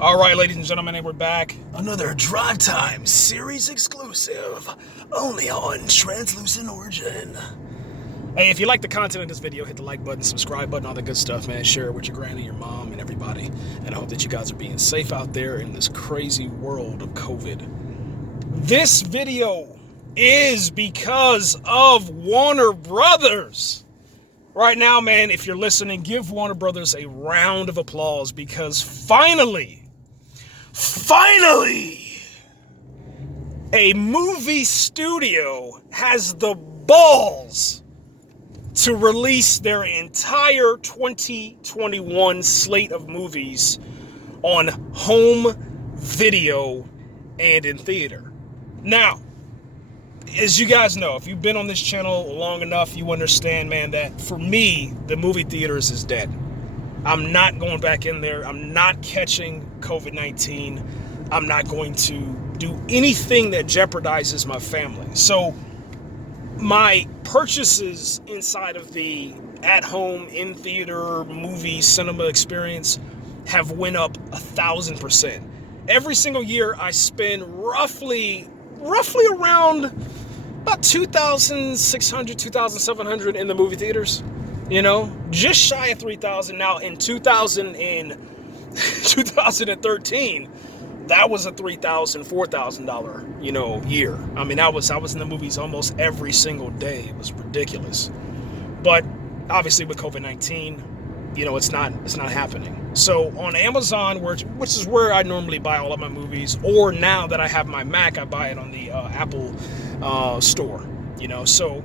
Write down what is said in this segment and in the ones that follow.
All right, ladies and gentlemen, and we're back. Another Drive Time series exclusive, only on Translucent Origin. Hey, if you like the content of this video, hit the like button, subscribe button, all the good stuff, man. Share it with your granny, your mom, and everybody. And I hope that you guys are being safe out there in this crazy world of COVID. This video is because of Warner Brothers. Right now, man, if you're listening, give Warner Brothers a round of applause because finally, a movie studio has the balls to release their entire 2021 slate of movies on home video and in theater. Now, as you guys know, if you've been on this channel long enough, you understand, man, that for me, the movie theaters is dead. I'm not going back in there. I'm not catching COVID-19. I'm not going to do anything that jeopardizes my family. So my purchases inside of the at-home, in-theater, movie, cinema experience have went up 1,000%. Every single year I spend roughly around about 2,600, 2,700 in the movie theaters. You know, just shy of 3,000. Now in 2013, that was a $3,000, $4,000, year. I mean, I was in the movies almost every single day. It was ridiculous. But obviously with COVID-19, it's not happening. So on Amazon, which is where I normally buy all of my movies, or now that I have my Mac, I buy it on the Apple store. So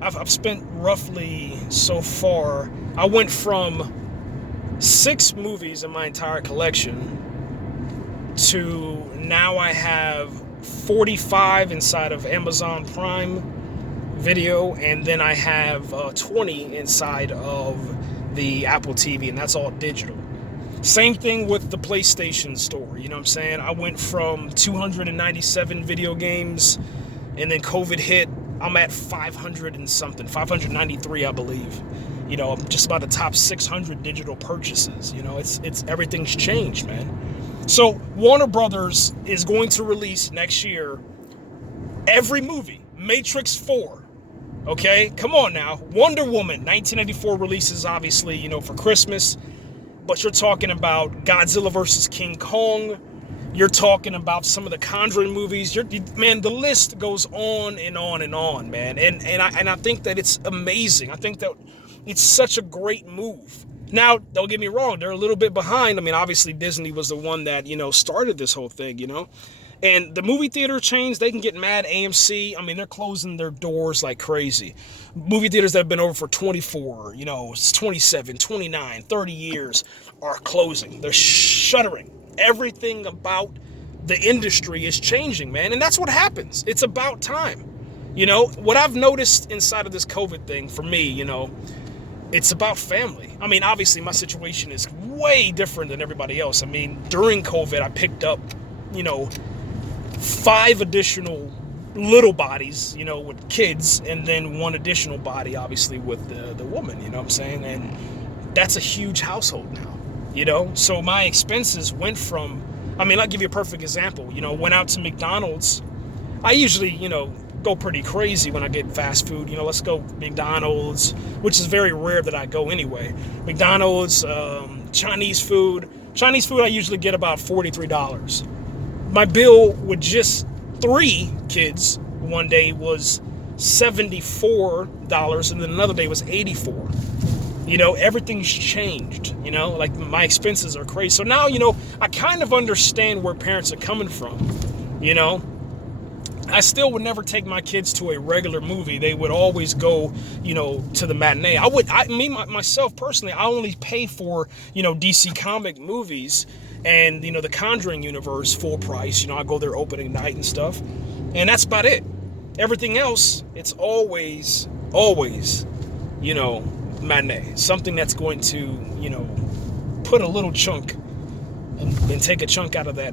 I've spent roughly so far. I went from 6 movies in my entire collection to now I have 45 inside of Amazon Prime Video, and then I have 20 inside of the Apple TV, and that's all digital. Same thing with the PlayStation store. You know what I'm saying? I went from 297 video games, and then COVID hit. I'm at 500 and something, 593, I believe. Just about the top 600 digital purchases. It's everything's changed, man. So Warner Brothers is going to release next year every movie. Matrix 4. Okay, come on now. Wonder Woman, 1984 releases, obviously, for Christmas. But you're talking about Godzilla vs. King Kong. You're talking about some of the Conjuring movies. Man, the list goes on and on and on, man. And I think that it's amazing. I think that it's such a great move. Now, don't get me wrong, they're a little bit behind. I mean, obviously Disney was the one that, started this whole thing, And the movie theater chains, they can get mad. AMC, I mean, they're closing their doors like crazy. Movie theaters that have been over for 24, 27, 29, 30 years are closing. They're shuttering. Everything about the industry is changing, man. And that's what happens. It's about time. What I've noticed inside of this COVID thing for me, it's about family. I mean, obviously my situation is way different than everybody else. I mean, during COVID, I picked up, 5 additional little bodies, with kids, and then 1 additional body, obviously, with the woman, you know what I'm saying? And that's a huge household now, So my expenses went from, I'll give you a perfect example. Went out to McDonald's. I usually, go pretty crazy when I get fast food. Let's go McDonald's, which is very rare that I go anyway. McDonald's, Chinese food. Chinese food, I usually get about $43. My bill with just 3 kids one day was $74, and then another day was $84. Everything's changed, like my expenses are crazy. So now, I kind of understand where parents are coming from, I still would never take my kids to a regular movie. They would always go, to the matinee. Myself personally, I only pay for, DC comic movies and, the Conjuring universe full price. I go there opening night and stuff. And that's about it. Everything else, it's always, matinee. Something that's going to, put a little chunk and take a chunk out of that,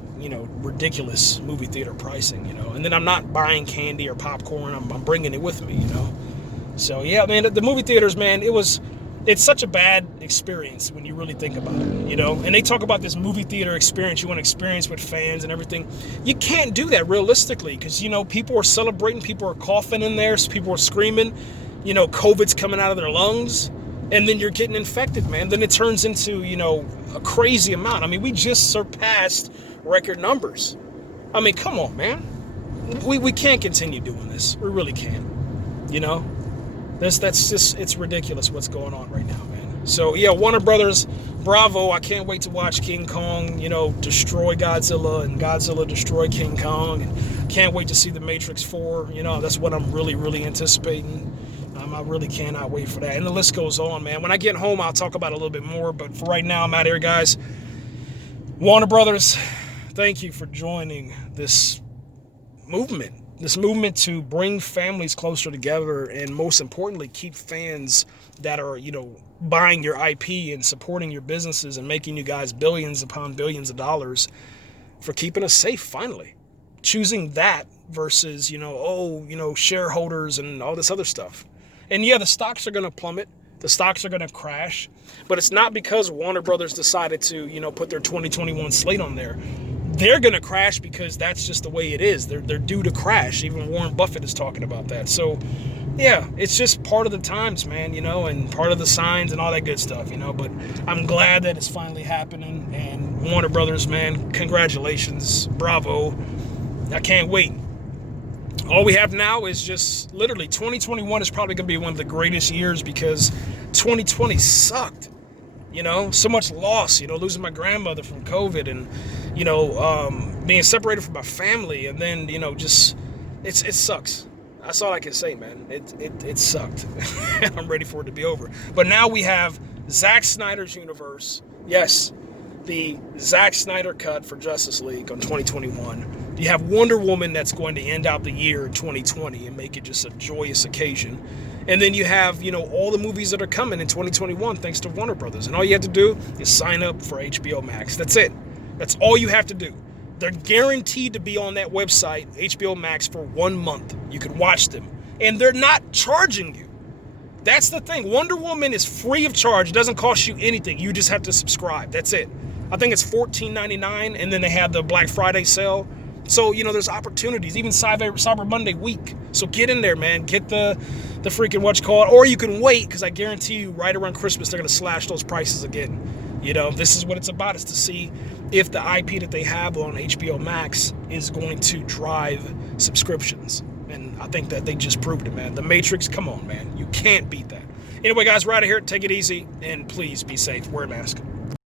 ridiculous movie theater pricing, And then I'm not buying candy or popcorn. I'm bringing it with me, So, yeah, man, the movie theaters, man, it was it's such a bad experience when you really think about it, you know? And they talk about this movie theater experience you want to experience with fans and everything. You can't do that realistically because, you know, people are celebrating, people are coughing in there, people are screaming, you know, COVID's coming out of their lungs, and then you're getting infected, man. Then it turns into, you know, a crazy amount. I mean, we just surpassed record numbers. I mean, come on, man. We can't continue doing this. We really can't, you know? That's just, it's ridiculous what's going on right now, man. So, yeah, Warner Brothers, bravo. I can't wait to watch King Kong, you know, destroy Godzilla and Godzilla destroy King Kong. And can't wait to see The Matrix 4. You know, that's what I'm really, really anticipating. I really cannot wait for that. And the list goes on, man. When I get home, I'll talk about it a little bit more. But for right now, I'm out here, guys. Warner Brothers, thank you for joining this movement to bring families closer together and, most importantly, keep fans that are, you know, buying your IP and supporting your businesses and making you guys billions upon billions of dollars, for keeping us safe, finally. Choosing that versus, you know, shareholders and all this other stuff. And yeah, the stocks are going to plummet. The stocks are going to crash. But it's not because Warner Brothers decided to, you know, put their 2021 slate on there. They're going to crash because that's just the way it is. They're due to crash. Even Warren Buffett is talking about that. So, yeah, it's just part of the times, man, you know, and part of the signs and all that good stuff, you know. But I'm glad that it's finally happening. And Warner Brothers, man, congratulations. Bravo. I can't wait. All we have now is just literally 2021 is probably going to be one of the greatest years because 2020 sucked. You know, so much loss, you know, losing my grandmother from COVID and, you know, being separated from my family. And then, you know, just it sucks. That's all I can say, man. It sucked. I'm ready for it to be over. But now we have Zack Snyder's universe. Yes, the Zack Snyder cut for Justice League on 2021. You have Wonder Woman that's going to end out the year in 2020 and make it just a joyous occasion. And then you have, you know, all the movies that are coming in 2021 thanks to Warner Brothers. And all you have to do is sign up for HBO Max. That's it. That's all you have to do. They're guaranteed to be on that website, HBO Max, for 1 month. You can watch them. And they're not charging you. That's the thing. Wonder Woman is free of charge. It doesn't cost you anything. You just have to subscribe. That's it. I think it's $14.99, and then they have the Black Friday sale. So, you know, there's opportunities, even Cyber Monday week. So get in there, man. Get the freaking whatchamacallit. Or you can wait, because I guarantee you right around Christmas, they're going to slash those prices again. You know, this is what it's about, is to see if the IP that they have on HBO Max is going to drive subscriptions. And I think that they just proved it, man. The Matrix, come on, man. You can't beat that. Anyway, guys, we're out of here. Take it easy, and please be safe. Wear a mask.